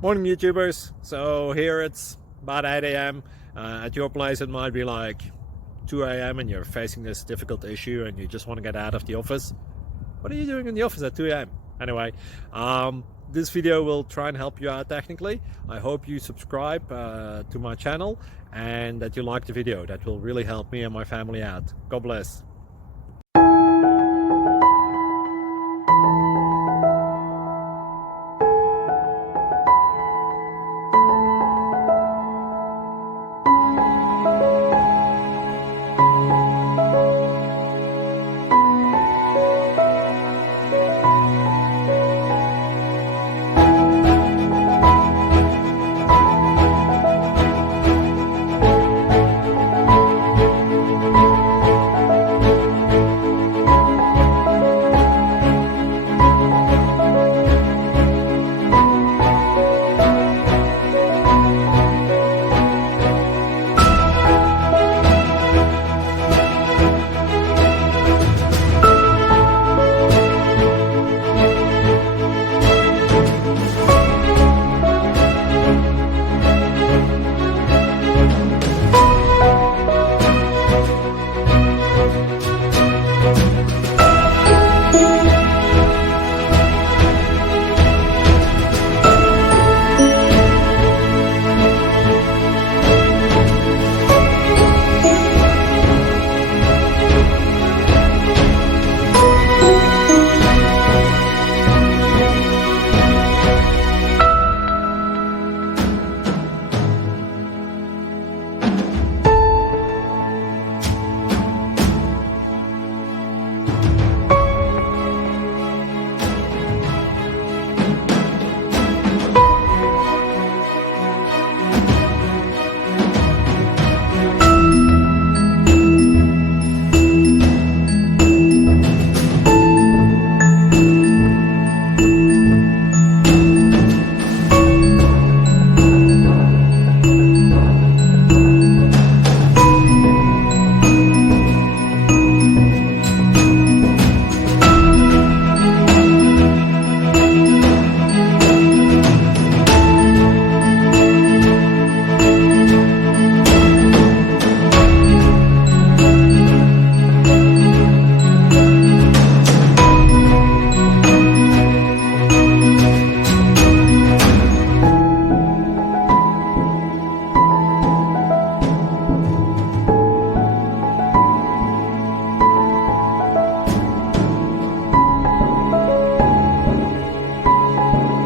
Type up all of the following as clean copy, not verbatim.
Morning YouTubers. So here it's about 8 a.m. At your place it might be like 2 a.m. and you're facing this difficult issue and you just want to get out of the office. What are you doing in the office at 2 a.m.? Anyway, this video will try and help you out technically. I hope you subscribe to my channel and that you like the video. That will really help me and my family out. God bless.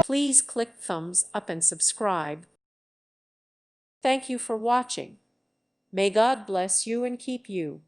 Please click thumbs up and subscribe. Thank you for watching. May God bless you and keep you.